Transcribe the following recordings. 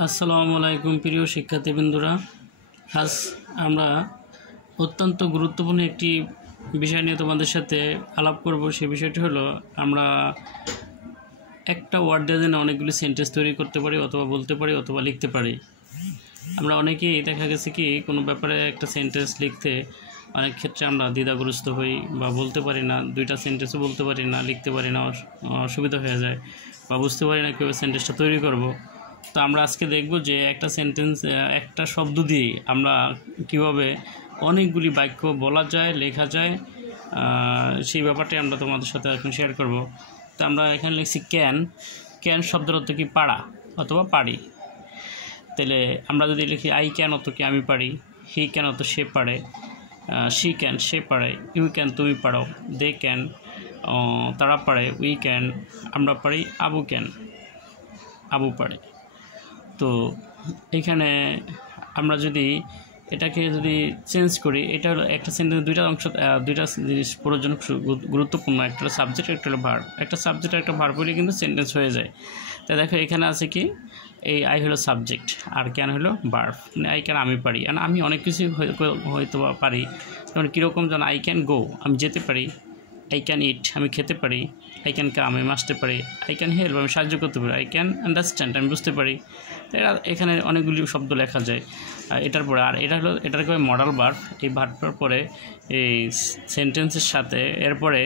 আসসালামু আলাইকুম প্রিয় শিক্ষার্থীবৃন্দরা। আজ আমরা অত্যন্ত গুরুত্বপূর্ণ একটি বিষয় নিয়ে তোমাদের সাথে আলাপ করব। সেই বিষয়টি হলো আমরা একটা ওয়ার্ড দিয়ে যেন অনেকগুলি সেন্টেন্স তৈরি করতে পারি, অথবা বলতে পারি, অথবা লিখতে পারি। আমরা অনেকেই দেখা গেছে কি কোনো ব্যাপারে একটা সেন্টেন্স লিখতে অনেক ক্ষেত্রে আমরা দ্বিধাগ্রস্ত হই বা বলতে পারি না, দুইটা সেন্টেন্সও বলতে পারি না, লিখতে পারি না, অসুবিধা হয়ে যায় বা বুঝতে পারি না কীভাবে সেন্টেন্সটা তৈরি করব। তো আমরা আজকে দেখব যে একটা সেন্টেন্স, একটা শব্দ দিয়ে আমরা কিভাবে অনেকগুলি বাক্য বলা যায়, লেখা যায়, সেই ব্যাপারটাই আমরা তোমাদের সাথে এখন শেয়ার করব। তো আমরা এখানে লিখছি ক্যান। ক্যান শব্দের অর্থ কি পারা অথবা পারি। তাহলে আমরা যদি লিখি আই ক্যান অর্থ কি আমি পারি, হি ক্যান অর্থ সে পারে, শি ক্যান সে পারে, ইউ ক্যান তুমি পারো, দে ক্যান তারা পারে, উই ক্যান আমরা পারি, আবু ক্যান আবু পারে। তো এখানে আমরা যদি এটাকে চেঞ্জ করি, এটা হলো একটা সেন্টেন্স দুইটা অংশ, দুইটা জিনিস প্রয়োজন গুরুত্বপূর্ণ, একটা হলো সাবজেক্ট, একটা হলো ভার্ব। একটা সাবজেক্ট একটা ভার্ব হলে কিন্তু সেন্টেন্স হয়ে যায়। তাই দেখো এখানে আছে কি, এই আই হলো সাবজেক্ট আর ক্যান হলো ভার্ব। মানে আই ক্যান আমি পারি, আর আমি অনেক কিছুই হয়তো পারি। যেমন কীরকম, যেমন আই ক্যান গো আমি যেতে পারি, আই ক্যান ইট আমি খেতে পারি, আই ক্যান কাম আমি আসতে পারি, আই ক্যান হেল্প আমি সাহায্য করতে পারি, আই ক্যান আন্ডারস্ট্যান্ড আমি বুঝতে পারি। এখানে অনেকগুলি শব্দ লেখা যায় এটার পরে। আর এটাকে মডাল ভার্ব। এই ভার্বটার পরে এই সেন্টেন্সের সাথে এরপরে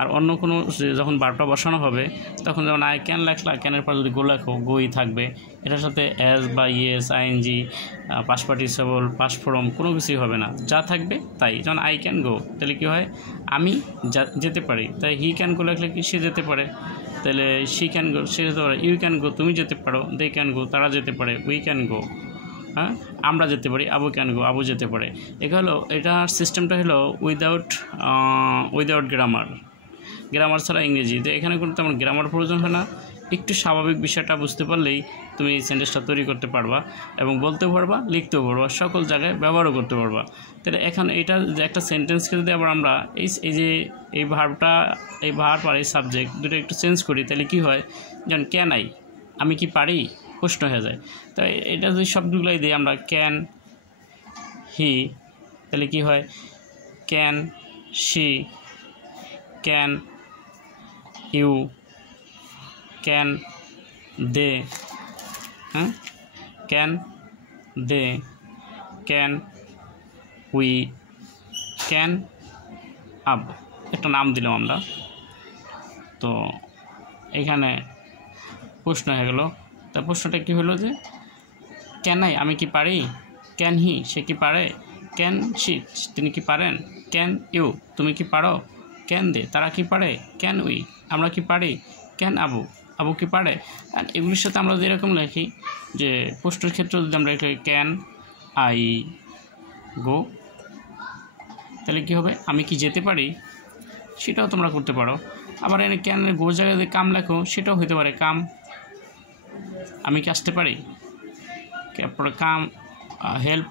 আর অন্য কোনো যখন ভার্বটা বসানো হবে তখন যেমন আই ক্যান লেখলা, ক্যানের পর যদি গো লেখো গোই থাকবে। এটার সাথে অ্যাজ বা yes, ING, past participle, past form কোনো কিছুই হবে না, যা থাকবে তাই। যেমন আই ক্যান গো, তাহলে কী হয়, আমি যেতে পারি। তাই হি ক্যান গো লেখলে কি সে যেতে পারে, তাহলে শি ক্যান গো সে যেতে পারে, ইউ ক্যান গো তুমি যেতে পারো, দে ক্যান গো তারা যেতে পারে, উই ক্যান গো হ্যাঁ আমরা যেতে পারি, আবু ক্যান গো আবু যেতে পারে। এটার সিস্টেমটা হলো উইদাউট গ্রামার ছাড়া ইংরেজি। তো এখানে কোনো তেমন গ্রামার প্রয়োজন হয় না, একটু স্বাভাবিক বিষয়টা বুঝতে পারলেই তুমি এই সেন্টেন্সটা তৈরি করতে পারবা এবং বলতেও পারবা, লিখতেও পারবা, সকল জায়গায় ব্যবহারও করতে পারবা। তাহলে এখন এটা যে একটা সেন্টেন্সকে যদি আবার আমরা এই ভার্ব আর এই সাবজেক্ট দুটো একটু চেঞ্জ করি, তাহলে কি হয়, যেমন ক্যান আই আমি কি পারি প্রশ্ন হয়ে যায়। তো এটা যদি শব্দগুলোই দিই আমরা ক্যান হি, তাহলে কি হয়, can she, can you, can they, can they, can we, can আব। একটা নাম দিলাম আমরা। তো এখানে প্রশ্ন হয়ে গেল। তা প্রশ্নটা কী হলো যে ক্যান আই আমি কি পারি, ক্যান হি সে কি পারে, ক্যান শি তিনি কি পারেন, ক্যান ইউ তুমি কি পারো, ক্যান দে তারা কি পারে, ক্যান উই আমরা কি পারি, ক্যান আবু আবু কি পারে। আর এগুলির সাথে আমরা যেরকম লিখি যে প্রশ্নের ক্ষেত্রে যদি আমরা লিখি ক্যান আই গো, তাহলে কী হবে, আমি কি যেতে পারি, সেটাও তোমরা করতে পারো। আবার এখানে ক্যান গো জায়গায় যদি কাম লেখো সেটাও হতে পারে, কাম আমি কি আসতে পারি, তারপরে কাম হেল্প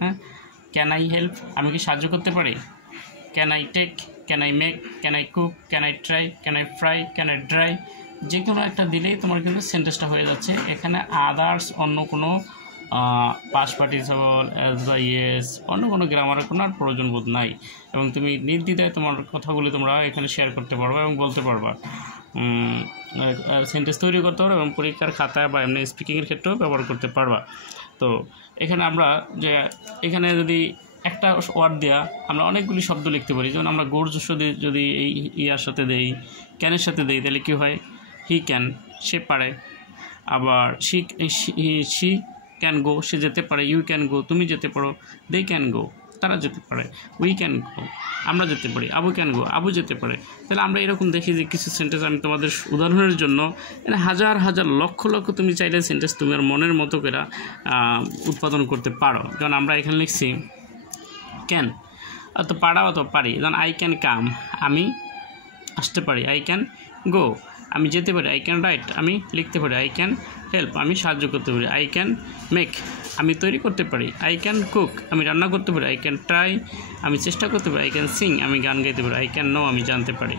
হ্যাঁ, ক্যান আই হেল্প আমি কি সাহায্য করতে পারি, can I take, can I make, can I cook, can I try, can I fry, can I dry, যে কোনো একটা দিলেই তোমার কিন্তু সেন্টেন্সটা হয়ে যাচ্ছে। এখানে আদার্স অন্য কোনো পাস্ট পার্টিসিপল, অ্যাজ বা ইয়েস, অন্য কোনো গ্রামারের কোনো আর প্রয়োজন বোধ নাই এবং তুমি নির্দ্বিধায় তোমার কথাগুলি তোমরা এখানে শেয়ার করতে পারবা এবং বলতে পারবা, সেন্টেন্স তৈরি করতে পারো এবং পরীক্ষার খাতায় বা এমনি স্পিকিংয়ের ক্ষেত্রেও ব্যবহার করতে পারবা। তো এখানে আমরা যে এখানে যদি একটা ওয়ার্ড দেওয়া আমরা অনেকগুলি শব্দ লিখতে পারি। যেমন আমরা গোর যদি এই ইয়ার সাথে দেই, ক্যানের সাথে দেই, তাহলে কী হয়, হি ক্যান সে পারে, আবার শি ক্যান গো সে যেতে পারে, ইউ ক্যান গো তুমি যেতে পারো, দে ক্যান গো তারা যেতে পারে, উই ক্যান গো আমরা যেতে পারি, আবু ক্যান গো আবু যেতে পারে। তাহলে আমরা এরকম দেখি যে কিছু সেন্টেন্স আমি তোমাদের উদাহরণের জন্য মানে হাজার হাজার লক্ষ লক্ষ তুমি চাইলে সেন্টেন্স তোমার মনের মতো করে উৎপাদন করতে পারো। যেমন আমরা এখানে লিখছি ক্যান অত পারা অত পারি, যেমন আই ক্যান কাম আমি আসতে পারি, আই ক্যান গো আমি যেতে পারি, আই ক্যান রাইট আমি লিখতে পারি, আই ক্যান হেল্প আমি সাহায্য করতে পারি, আই ক্যান মেক আমি তৈরি করতে পারি, আই ক্যান কুক আমি রান্না করতে পারি, আই ক্যান ট্রাই আমি চেষ্টা করতে পারি, আই ক্যান সিং আমি গান গাইতে পারি, আই ক্যান নো আমি জানতে পারি।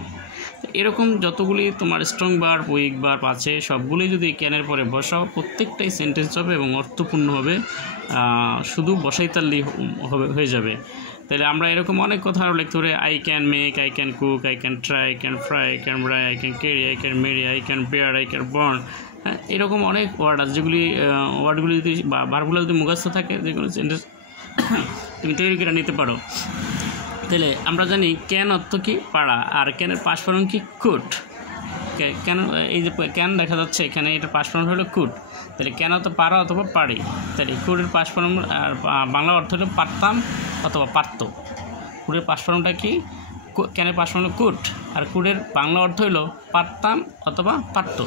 এরকম যতগুলি তোমার স্ট্রং ভার্ব উইক ভার্ব আছে সবগুলি যদি ক্যানের পরে বসাও প্রত্যেকটাই সেন্টেন্স হবে এবং অর্থপূর্ণ হবে, শুধু বসাই তারলেই হয়ে যাবে। তাহলে আমরা এরকম অনেক কথা আরও লিখতে পারি, I can make, I can cook, I can try, I can fry, I can ব্রাই, I can carry, I can marry, I can bear, I can burn. হ্যাঁ, এরকম অনেক ওয়ার্ড আছে যেগুলি ওয়ার্ডগুলি যদি বা ভার্বগুলো যদি মুখস্থ থাকে যে কোনো সেন্টেন্স তুমি তৈরি করে নিতে পারো। তাহলে আমরা জানি ক্যান অর্থ কি পারা, আর ক্যানের পাস্ট ফর্ম কি কুড। কেন এই যে ক্যান দেখা যাচ্ছে এখানে, এটা পাস্ট ফর্ম হলো কুড। তাহলে ক্যান অত পারা অথবা পারি। তাহলে কুডের পাস্ট ফর্ম আর বাংলা অর্থ হলো পারতাম অথবা পারত। কুডের পাস্ট ফর্মটা কি? ক্যানের পাস্ট ফর্ম হলো কুড, আর কুডের বাংলা অর্থ হলো পারতাম অথবা পারত।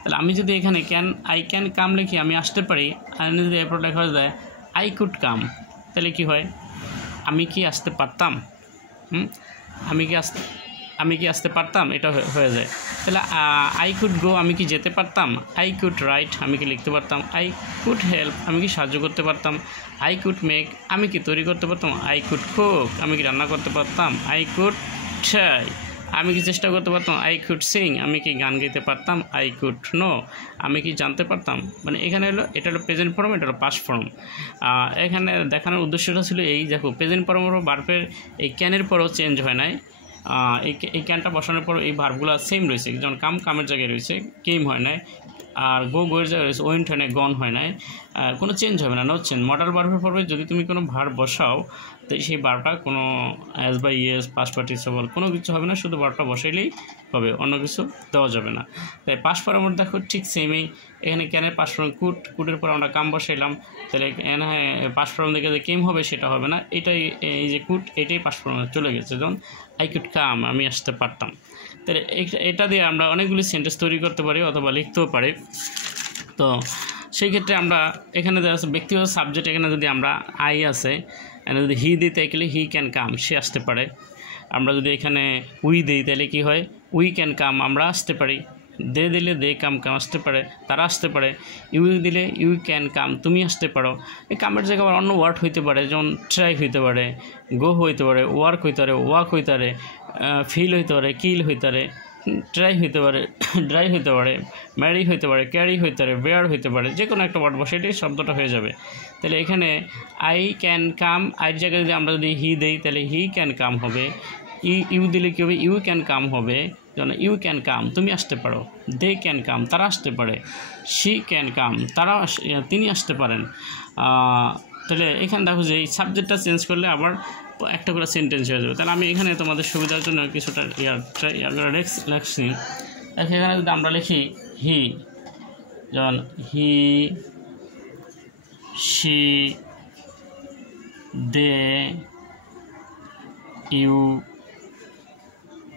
তাহলে আমি যদি এখানে ক্যান আই ক্যান কাম লিখি, আমি আসতে পারি, আর যদি এরপর লেখা হয়ে যায় আই কুড কাম, তাহলে কি হয়? আমি কি আসতে পারতাম? আমি কি আসতে পারতাম, এটা হয়ে যায়। তাহলে আই কুড গো, আমি কি যেতে পারতাম? আই কুড রাইট, আমি কি লিখতে পারতাম? আই কুড হেল্প, আমি কি সাহায্য করতে পারতাম? আই কুড মেক, আমি কি তৈরি করতে পারতাম? আই কুড কুক, আমি কি রান্না করতে পারতাম? আই কুড ট্রাই, আমি কি চেষ্টা করতে পারতাম? আই কুড সিং, আমি কি গান গাইতে পারতাম? আই কুড নো, আমি কি জানতে পারতাম? মানে এখানে হলো, এটা হলো প্রেজেন্ট ফর্ম, এটা হলো পাস্ট ফর্ম। এখানে দেখানোর উদ্দেশ্যটা ছিল এই, দেখো প্রেজেন্ট ফর্ম ভার্বের এই ক্যানের পরও চেঞ্জ হয় নাই। এই ক্যানটা বসানোর পর এই ভার্বগুলো সেম রয়েছে, যেমন কাম কামের জায়গায় রয়েছে, কেম হয় নাই, আর গো গোয়ের জায়গায় রয়েছে, ওয়েন্ট হয় নাই, গন হয় নাই, কোনো চেঞ্জ হবে না, নো চেঞ্জ। মডাল ভার্বের পরে যদি তুমি কোনো ভার্ব বসাও, তো সেই ভার্বটা কোনো অ্যাজ বা ইয়েস, পাস্ট পার্টিসিপল কোনো কিছু হবে না, শুধু ভার্বটা বসাইলেই হবে, অন্য কিছু দেওয়া যাবে না। তাই পাস্ট ফর্মের দেখো ঠিক সেমই, এখানে ক্যানের পাস্ট ফর্ম কুড, কুডের পর আমরা কাম বসাইলাম, তাহলে পাস্ট ফর্ম দেখে যে কেম হবে সেটা হবে না, এটাই এই যে কুড, এটাই পাস্ট ফর্মে চলে গেছে। যেমন আই কুড কাম, আমি আসতে পারতাম। তাহলে এটা দিয়ে আমরা অনেকগুলি সেন্টেন্স তৈরি করতে পারি অথবা লিখতেও পারি। তো সেই ক্ষেত্রে আমরা এখানে ব্যক্তিগত সাবজেক্ট, এখানে যদি আমরা আই আছে, এখানে যদি হি দিই তাহলে হি ক্যান কাম, সে আসতে পারে। আমরা যদি এখানে উই দিই তাহলে কি হয়? উই ক্যান কাম, আমরা আসতে পারি। দে দিলে দে কাম, কাম আসতে পারে, তারা আসতে পারে। ইউ দিলে ইউ ক্যান কাম, তুমি আসতে পারো। এই কামের জায়গায় আবার অন্য ওয়ার্ড হইতে পারে, যেমন ট্রাই হইতে পারে, গো হইতে পারে, ওয়ার্ক হইতে পারে, ওয়াক হইতে পারে, ফিল হইতে পারে, কিল হইতে পারে, ট্রাই হইতে পারে, ড্রাই হইতে পারে, ম্যারি হইতে পারে, ক্যারি হইতে পারে, বেয়ার হইতে পারে, যে কোনো একটা ওয়ার্ড বসে এটাই শব্দটা হয়ে যাবে। তাহলে এখানে আই ক্যান কাম, আইয়ের জায়গায় যদি আমরা যদি হি দিই তাহলে হি ক্যান কাম হবে। ইউ দিলে কী হবে? ইউ ক্যান কাম হবে, যেমন ইউ ক্যান কাম, তুমি আসতে পারো। দে ক্যান কাম, তারা আসতে পারে। শি ক্যান কাম, তিনি আসতে পারেন। তাহলে এখানে দেখো যে এই সাবজেক্টটা চেঞ্জ করলে আবার একটা করে সেন্টেন্স হয়ে যাবে। তাহলে আমি এখানে তোমাদের সুবিধার জন্য কিছুটা লিখছি। এখানে যদি আমরা লিখি হি, যেমন হি, শি, দে, ইউ,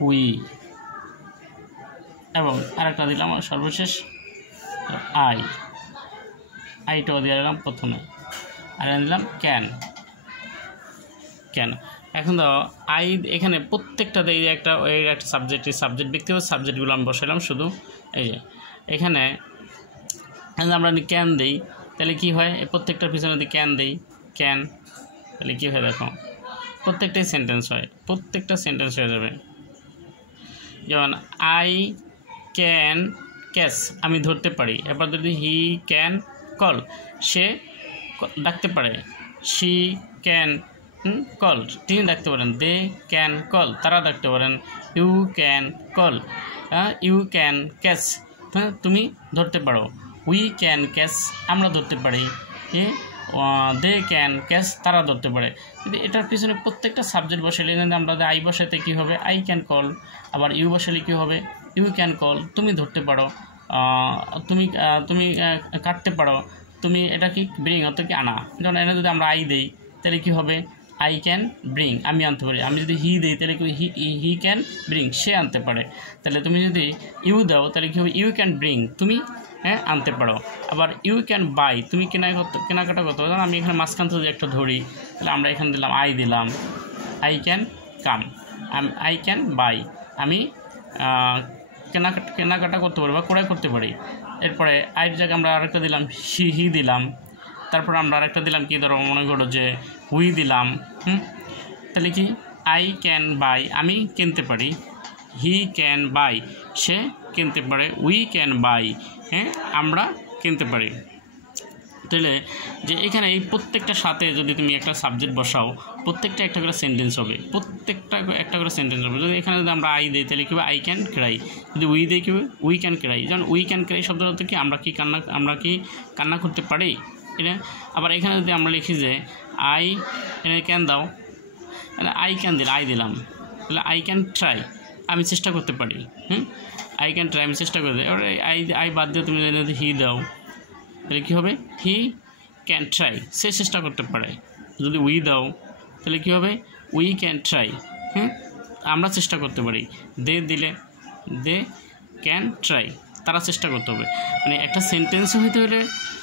উই, এবং আরেকটা দিলাম সর্বশেষ আইটাও দিয়ে দিলাম প্রথমে, আর দিলাম ক্যান। এখন তো আই এখানে প্রত্যেকটাতে এই একটা সাবজেক্ট ব্যক্তিগত সাবজেক্টগুলো আমি বসাইলাম শুধু। এই যে এখানে আমরা যদি ক্যান দিই তাহলে কি হয়? এই প্রত্যেকটার পিছনে যদি ক্যান দিই, ক্যান, তাহলে কী হয় দেখো, প্রত্যেকটাই সেন্টেন্স হয়, প্রত্যেকটা সেন্টেন্স হয়ে যাবে। যেমন আই ক্যান ক্যাচ, আমি ধরতে পারি। এবার যদি হি ক্যান কল, সে ডাকতে পারে। শি ক্যান কল, তিনি ডাকতে পারেন। দে ক্যান কল, তারা ডাকতে পারেন। You can call, you can catch, তুমি ধরতে পারো। উই ক্যান ক্যাচ, আমরা ধরতে পারি। দে ক্যান ক্যাচ, তারা ধরতে পারে। কিন্তু এটার পিছনে প্রত্যেকটা সাবজেক্ট বসালে আমরা আই বসাতে কী হবে? I can call. আবার ইউ বসালে কী হবে? ইউ ক্যান কল, তুমি ধরতে পারো, তুমি কাটতে পারো, তুমি এটা কি ব্রিং, অত কি আনা। যেমন এনে যদি আমরা আই দিই তাহলে কী হবে? আই ক্যান ব্রিং, আমি আনতে পারি। আমি যদি হি দিই তাহলে কি হি ক্যান ব্রিং, সে আনতে পারে। তাহলে তুমি যদি ইউ দাও তাহলে কী হবে? ইউ ক্যান ব্রিং, তুমি আনতে পারো। আবার ইউ ক্যান বাই, তুমি কেনাকাটা করতে পারো। আমি এখানে মাঝখান থেকে একটা ধরি, তাহলে আমরা এখানে দিলাম আই দিলাম, I can come, I can buy, আমি কেনাকাটা করতে পারি বা ক্রয় করতে পারি। এরপরে আইয়ের জায়গায় আমরা আরেকটা দিলাম হি দিলাম, তারপর আমরা আরেকটা দিলাম কি, ধরো মনে করো যে উই দিলাম। তাহলে কি? আই ক্যান বাই, আমি কিনতে পারি। হি ক্যান বাই, সে কিনতে পারে। উই ক্যান বাই, হ্যাঁ আমরা কিনতে পারি। তাহলে যে এখানে এই প্রত্যেকটার সাথে যদি তুমি একটা সাবজেক্ট বসাও, প্রত্যেকটা একটা করে সেন্টেন্স হবে, প্রত্যেকটা একটা করে সেন্টেন্স হবে। যদি এখানে যদি আমরা আই দিই তাহলে কী হবে, আই ক্যান ক্রাই। যদি উই দিই কী হবে, উই ক্যান ক্রাই। যেমন উই ক্যান ক্রাই শব্দটা হচ্ছে কি আমরা কি কান্না করতে পারি, এটা। আবার এখানে যদি আমরা লিখি যে আই, এখানে ক্যান দাও, আই ক্যান দিলাম, আই দিলাম, তাহলে আই ক্যান ট্রাই, আমি চেষ্টা করতে পারি। আই ক্যান ট্রাই, আমি চেষ্টা করতে। এবার আই বাদ দিয়ে তুমি যদি হি দাও তাহলে কী হবে, হি ক্যান ট্রাই, সে চেষ্টা করতে পারে। যদি উই দাও তাহলে কী হবে, উই ক্যান ট্রাই, আমরা চেষ্টা করতে পারি। দে দিলে দে ক্যান ট্রাই, তারা চেষ্টা করতে হবে। মানে একটা সেন্টেন্স হইতে হলে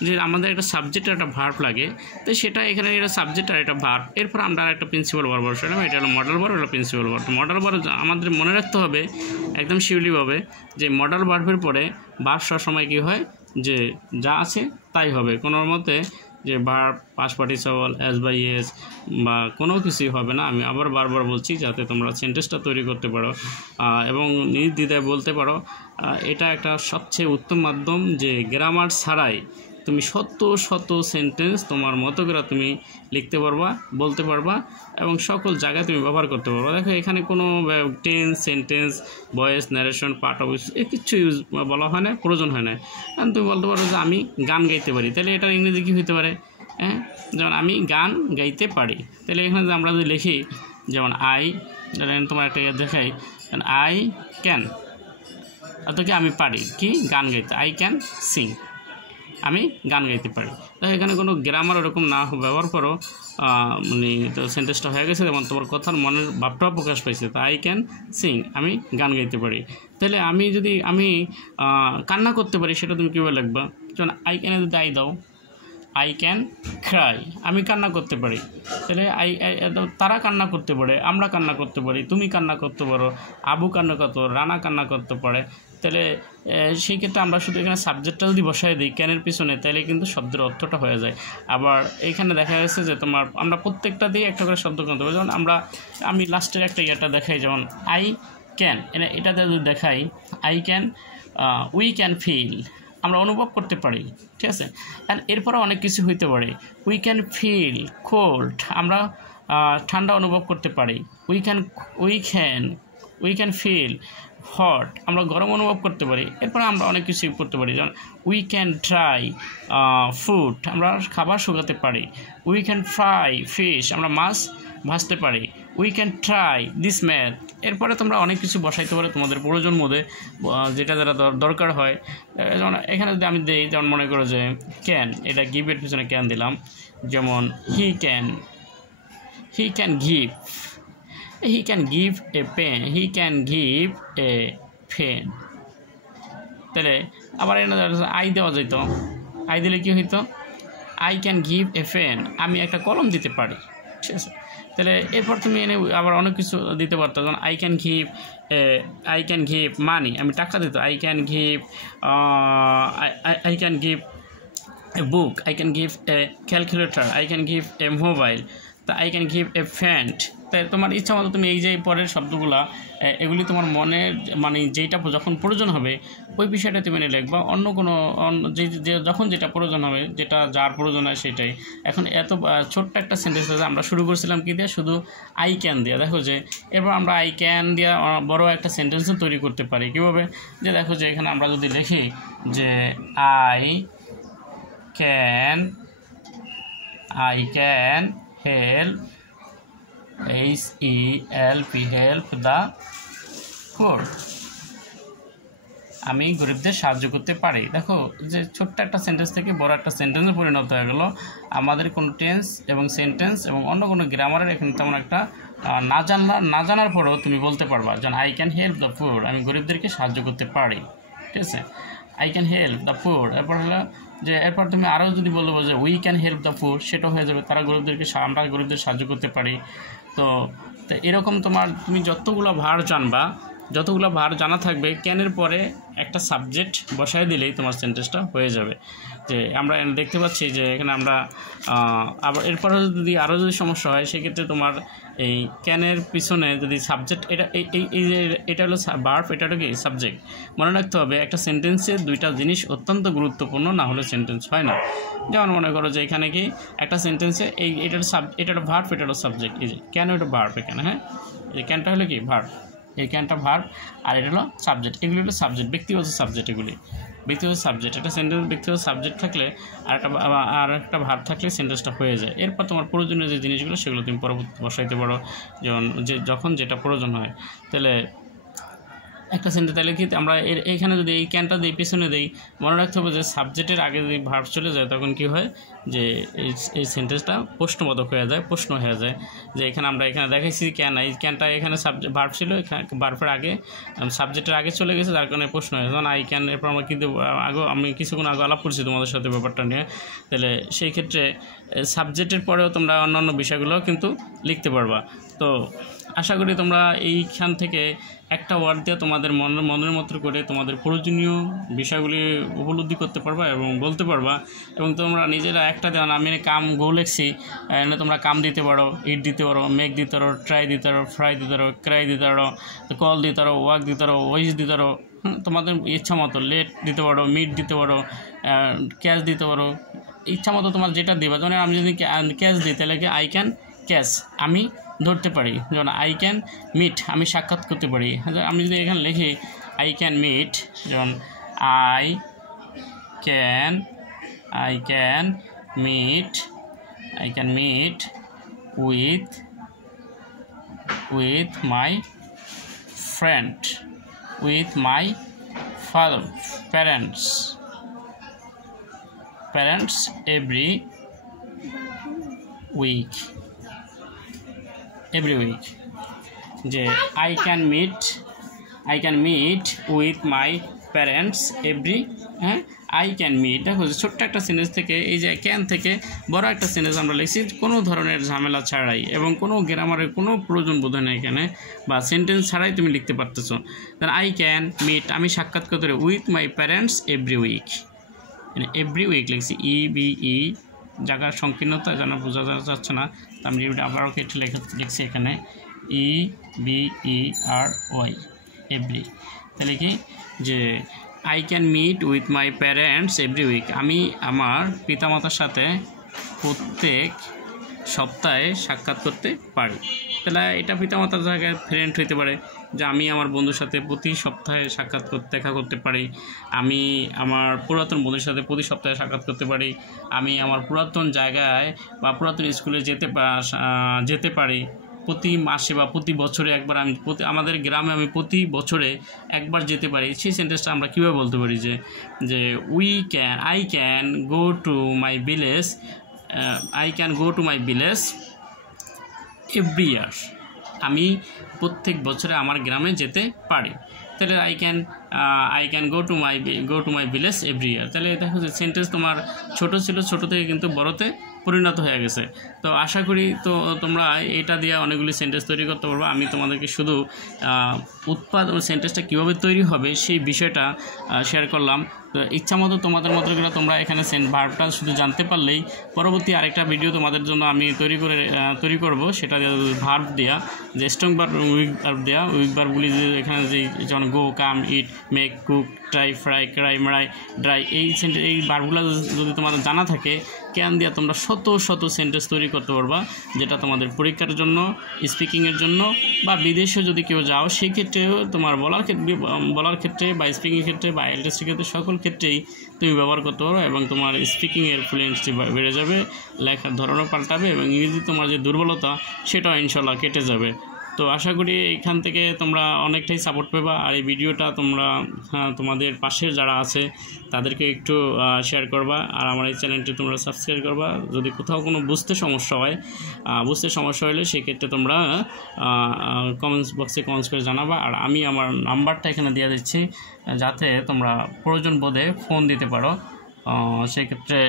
যে আমাদের একটা সাবজেক্ট আর একটা ভার্ব লাগে, তো সেটা এখানে এটা সাবজেক্ট আর একটা ভার্ব, এরপর আমরা আর একটা প্রিন্সিপাল ভার্ব বসালাম। এটা হলো মডেল ভার্ব, হলো প্রিন্সিপাল ভার্ব। মডেল ভার্ব আমাদের মনে রাখতে হবে একদম শিওরলিভাবে যে মডেল ভার্বের পরে ভার্ব সবসময় কী হয়, যে যা আছে তাই হবে। কোনো মতে যে verb past participle as by S বা কোনো কিছুই হবে না। আমি আবার বারবার বলছি যাতে তোমরা সেন্টেন্সটা তৈরি করতে পারো এবং নির্দ্বিধায় বলতে পারো। এটা একটা সবচেয়ে উত্তম মাধ্যম, যে গ্রামার ছাড়াই তুমি শত সেন্টেন্স তোমার মতো করে তুমি লিখতে পারবা, বলতে পারবা এবং সকল জায়গায় তুমি ব্যবহার করতে পারবা। দেখো এখানে কোনো tense, sentence, voice, narration, part of কিচ্ছু ইউজ বলা হয় না, প্রয়োজন হয় না। তুমি বলতে পারো যে আমি গান গাইতে পারি, তাহলে এটার ইংরেজি কী হতে পারে, যেমন আমি গান গাইতে পারি। তাহলে এখানে আমরা যদি লিখি যেমন আই, তোমার একটা দেখাই, আই ক্যান, অত কি আমি পারি কি গান গাইতে, আই ক্যান সিং, আমি গান গাইতে পারি। তো এখানে কোনো গ্রামার ওরকম না ব্যবহার করো, মানে তো সেন্টেন্সটা হয়ে গেছে এবং তোমার কথার মনের ভাবটাও প্রকাশ পাইছে। তো আই ক্যান সিং, আমি গান গাইতে পারি। তাহলে আমি যদি কান্না করতে পারি, সেটা তুমি কীভাবে লিখবা, যেমন আই ক্যানে যদি আই দাও, আই ক্যান ক্রাই, আমি কান্না করতে পারি। তাহলে তারা কান্না করতে পারে, আমরা কান্না করতে পারি, তুমি কান্না করতে পারো, আবু কান্না করতে পারো, রানা কান্না করতে পারে। তাহলে সেই ক্ষেত্রে আমরা শুধু এখানে সাবজেক্টটা যদি বসাই দিই ক্যানের পিছনে, তাহলে কিন্তু শব্দের অর্থটা হয়ে যায়। আবার এখানে দেখা যাচ্ছে যে আমরা প্রত্যেকটা দিয়ে একটা করে শব্দ করতে পারি। যেমন আমি লাস্টের একটা ইয়েটা দেখাই, যেমন আই ক্যান, এটাতে যদি দেখাই I can, we can feel, আমরা অনুভব করতে পারি, ঠিক আছে। অ্যান্ড এরপরে অনেক কিছু হইতে পারে। উই ক্যান ফিল কোল্ড, আমরা ঠান্ডা অনুভব করতে পারি। উই ক্যান ফিল হট, আমরা গরম অনুভব করতে পারি। এরপরে আমরা অনেক কিছু করতে পারি, যেমন উই ক্যান ড্রাই ফুড, আমরা খাবার শুকাতে পারি। উই ক্যান ফ্রাই ফিশ, আমরা মাছ ভাজতে পারি। We can try this math. এরপরে তোমরা অনেক কিছু বসাইতে পারো তোমাদের প্রয়োজন মধ্যে, যেটা যারা দরকার হয়। যেমন এখানে যদি আমি দিই, যেমন মনে করো যে ক্যান, এটা গিভের পিছনে ক্যান দিলাম। যেমন he can give a pen, he can give a pen. তাহলে আবার আই দেওয়া যেত, আই দিলে কি হইতো, I can give a pen, আমি একটা কলম দিতে পারি, ঠিক আছে। তাহলে এরপর তুমি আবার অনেক কিছু দিতে পারতো, যেমন আই ক্যান গিভ মানি, আমি টাকা দিত। I can give A book, I can give A calculator, I can give A mobile, তা আই ক্যান গিভ এ ফ্যান্ট। তাই তোমার ইচ্ছা মতো তুমি এই যে পরের শব্দগুলা, এগুলি তোমার মনের মানে যেটা যখন প্রয়োজন হবে ওই বিষয়টা তুমি লিখবা। অন্য কোনো যখন যেটা প্রয়োজন হবে, যেটা যার প্রয়োজন হয় সেটাই। এখন এত ছোট্ট একটা সেন্টেন্স আছে, আমরা শুরু করছিলাম কি দিয়ে, শুধু আই ক্যান দিয়ে। দেখো যে এরপর আমরা আই ক্যান দিয়ে বড় একটা সেন্টেন্সও তৈরি করতে পারি। কীভাবে, যে দেখো যে এখানে আমরা যদি লিখি যে I can help, HELP, help the poor, আমি গরিবদের সাহায্য করতে পারি। দেখো যে ছোট্ট একটা সেন্টেন্স থেকে বড় একটা সেন্টেন্সে পরিণত হয়ে গেল। আমাদের কোনো টেন্স এবং সেন্টেন্স এবং অন্য কোনো গ্রামারের এখানে তেমন একটা না জানার পরেও তুমি বলতে পারবা, যেন I can help the poor, আমি গরিবদেরকে সাহায্য করতে পারি, ঠিক আছে। I can help the poor. এরপর তুমি আরও যদি বলবো যে we can help the poor, সেটাও হয়ে যাবে, আমরা গরিবদের সাহায্য করতে পারি। তো এরকম তুমি যতগুলো ভার জানা থাকবে, ক্যানের পরে একটা সাবজেক্ট বসায় দিলেই তোমার সেন্টেন্সটা হয়ে যাবে। যে আমরা দেখতে পাচ্ছি যে এখানে আমরা আবার এরপরে যদি আরও যদি সমস্যা হয় সেক্ষেত্রে তোমার এই ক্যানের পিছনে যদি সাবজেক্ট এটা এই যে এটা হলো ভার্ব, এটা হলো কি সাবজেক্ট। মনে রাখতে হবে একটা সেন্টেন্সে দুইটা জিনিস অত্যন্ত গুরুত্বপূর্ণ, না হলে সেন্টেন্স হয় না। যেমন মনে করো যে এখানে কি একটা সেন্টেন্সে এটা হলো ভার্ব, এটা হলো সাবজেক্ট। এই যে ক্যান এটা ভার্ব এখানে, হ্যাঁ এই ক্যানটা হলো কি ভার্ব, এই ক্যানটা ভার্ব আর এটা হলো সাবজেক্ট। এগুলি হলো সাবজেক্ট, ব্যক্তিগত সাবজেক্ট। এগুলি ব্যক্তিগত সাবজেক্ট। একটা সেন্টেন্স ব্যক্তিগত সাবজেক্ট থাকলে আর একটা ভার্ব থাকলে সেন্টেন্সটা হয়ে যায়। এরপর তোমার প্রয়োজনীয় যে জিনিসগুলো সেগুলো তুমি পরবর্তী বসাইতে পারো, যেমন যখন যেটা প্রয়োজন হয়। তাহলে একটা সেন্টেন্স তাহলে কি আমরা এইখানে যদি এই ক্যানটা দিই, পিছনে দিই, মনে রাখতে হবে যে সাবজেক্টের আগে যদি ভার্ব চলে যায় তখন কি হয় যে এই সেন্টেন্সটা প্রশ্নবোধক হয়ে যায়, প্রশ্ন হয়ে যায়। যে এখানে আমরা এখানে দেখাইছি ক্যান, এই ক্যানটা এখানে ভার্ব ছিল, ভার্বের আগে সাবজেক্টের আগে চলে গেছে, যার কারণে প্রশ্ন হয়ে যেমন আই ক্যান। এরপর আমরা কিন্তু আমি কিছুক্ষণ আগে আলাপ করছি তোমাদের সাথে ব্যাপারটা নিয়ে। তাহলে সেই ক্ষেত্রে সাবজেক্টের পরেও তোমরা অন্যান্য বিষয়গুলো কিন্তু লিখতে পারবা। তো আশা করি তোমরা এইখান থেকে একটা ওয়ার্ড দিয়ে তোমাদের মনের মতো করে তোমাদের প্রয়োজনীয় বিষয়গুলি উপলব্ধি করতে পারবা এবং বলতে পারবা। এবং তোমরা নিজেরা একটা দেওয়া না, আমি কাম গো লিখছি, তোমরা কাম দিতে পারো, ইট দিতে পারো, মেক দিতে পারো, ট্রাই দিতে পারো, ফ্রাই দিতে পারো, ক্রাই দিতে পারো, কল দিতে পারো, ওয়াক দিতে পারো, ওয়েজ দিতে পারো, তোমাদের ইচ্ছা মতো। লেট দিতে পারো, মিট দিতে পারো, ক্যাশ দিতে পারো, ইচ্ছা মতো তোমার যেটা দিবা। যেমন আমি যদি ক্যাশ দিই তাহলে কি আই ক্যান ক্যাশ, আমি ধরতে পারি। যেমন আই ক্যান মিট, আমি সাক্ষাৎ করতে পারি। আমি যদি এখানে লিখি আই ক্যান মিট, যেমন I can meet with my friend, with my parents every week যে I can meet with my parents every I can meet। দেখো ছোট্ট একটা সেন্টেন্স থেকে এই যে ক্যান থেকে বড় একটা সেন্টেন্স আমরা লিখছি কোনো ধরনের ঝামেলা ছাড়াই, এবং কোনো গ্রামারের কোনো প্রয়োজন বোধ হয় না এখানে, বা সেন্টেন্স ছাড়াই তুমি লিখতে পারতেছো। দেন আই ক্যান মিট, আমি সাক্ষাৎ করতে পারি with my parents every week, every week লিখছি EVE, জায়গার সংকীর্ণতা যেন বোঝা যাচ্ছে না, আমি আবারও কেটে লিখছি এখানে EVERY এভরি। তাহলে কি যে I can meet with my parents every week, আমি আমার পিতামাতার সাথে প্রত্যেক সপ্তাহে সাক্ষাৎ করতে পারি। তাহলে এটা পিতামাতার জায়গায় ফ্রেন্ড হইতে পারে, যে আমি আমার বন্ধুর সাথে প্রতি সপ্তাহে দেখা করতে পারি, আমি আমার পুরাতন বন্ধুর সাথে প্রতি সপ্তাহে সাক্ষাৎ করতে পারি, আমি আমার পুরাতন জায়গায় বা পুরাতন স্কুলে যেতে পারি প্রতি মাসে বা প্রতি বছরে একবার, আমি আমাদের গ্রামে আমি প্রতি বছরে একবার যেতে পারি। সেই সেন্টেন্সটা আমরা কীভাবে বলতে পারি যে I can go to my village, every year, আমি প্রত্যেক বছরে আমার গ্রামে যেতে পারি। তাহলে I can go to my village every year. তাহলে দেখো যে সেন্টেন্স তোমার ছোট ছিল, ছোট থেকে কিন্তু বড়তে পরিণত হয়ে গেছে। তো আশা করি তো তোমরা এটা দিয়ে অনেকগুলি সেন্টেন্স তৈরি করতে পারবো। আমি তোমাদেরকে শুধু সেন্টেন্সটা কীভাবে তৈরি হবে সেই বিষয়টা শেয়ার করলাম। তো ইচ্ছা মতো তোমাদের মতো করে তোমরা এখানে ভার্বটা শুধু জানতে পারলেই পরবর্তী আরেকটা ভিডিও তোমাদের জন্য আমি তৈরি করব, সেটা ভার্ব দেওয়া, যে স্ট্রং ভার্ব উইক ভার্ব দেওয়া। উইক ভার্বগুলি যে এখানে যেমন go, come, eat, make, cook, try, fry, cry, মারাই, ড্রাই, এই ভার্বগুলো যদি তোমাদের জানা থাকে, ক্যান দিয়ে তোমরা শত সেন্টেন্স তৈরি করতে পারবা, যেটা তোমাদের পরীক্ষার জন্য, স্পিকিংয়ের জন্য, বা বিদেশে যদি কেউ যাও সেই ক্ষেত্রেও তোমার বলার ক্ষেত্রে বা স্পিকিংয়ের ক্ষেত্রে বা আইএলটিএসের ক্ষেত্রে সকল ক্ষেত্রেই তুমি ব্যবহার করতে পারো, এবং তোমার স্পিকিংয়ের ফ্লুয়েন্সি বেড়ে যাবে, লেখার ধরনও পাল্টাবে, এবং ইংরেজি তোমার যে দুর্বলতা সেটাও ইনশাল্লাহ কেটে যাবে। তো আশা করি এইখান থেকে তোমরা অনেকটাই সাপোর্ট পাবা। আর এই ভিডিওটা তোমরা তোমাদের পাশের যারা আছে তাদেরকে একটু শেয়ার করবা, আর আমার এই চ্যানেলটি তোমরা সাবস্ক্রাইব করবা। যদি কোথাও কোনো বুঝতে সমস্যা হলে সেক্ষেত্রে তোমরা কমেন্টস বক্সে কমেন্টস করে জানাবা। আর আমি আমার নাম্বারটা এখানে দিয়ে দিচ্ছি, যাতে তোমরা প্রয়োজন বোধে ফোন দিতে পারো, সেক্ষেত্রে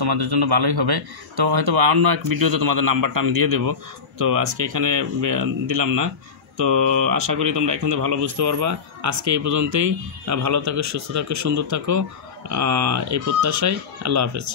তোমাদের জন্য ভালোই হবে। তো হয়তো অন্য এক ভিডিওতে তোমাদের নাম্বারটা আমি দিয়ে দেবো, তো আজকে এখানে দিলাম না। তো আশা করি তোমরা এখন থেকে ভালো বুঝতে পারবা। আজকে এই পর্যন্তই। ভালো থাকো, সুস্থ থাকো, সুন্দর থাকো, এই প্রত্যাশায়। আল্লাহ হাফেজ।